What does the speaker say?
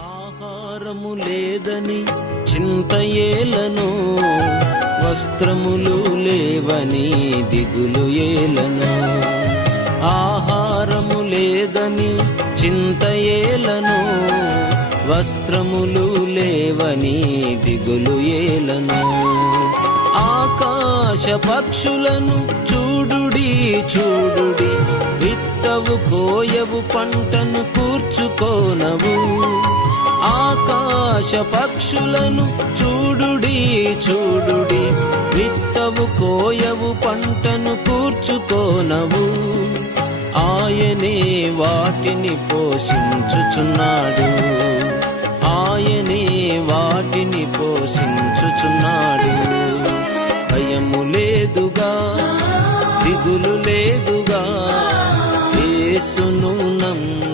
ఆహారము లేదని చింత ఏలను, వస్త్రములు లేవని దిగులు ఏలను. ఆహారము లేదని చింత ఏలను, వస్త్రములు లేవని దిగులు ఏలను. ఆకాశ పక్షులను చూడుడి చూడుడి, విత్తవు కోయవు పంటను కూర్చుకోనవు. ఆకాశ పక్షులను చూడుడి చూడుడి, విత్తవు కోయవు పంటను కూర్చుకోనవు. ఆయనే వాటిని పోషించుచున్నాడు, ఆయనే వాటిని పోషించుచున్నాడు. భయము లేదుగా, దిగులు లేదుగా, యేసును నమ్ము.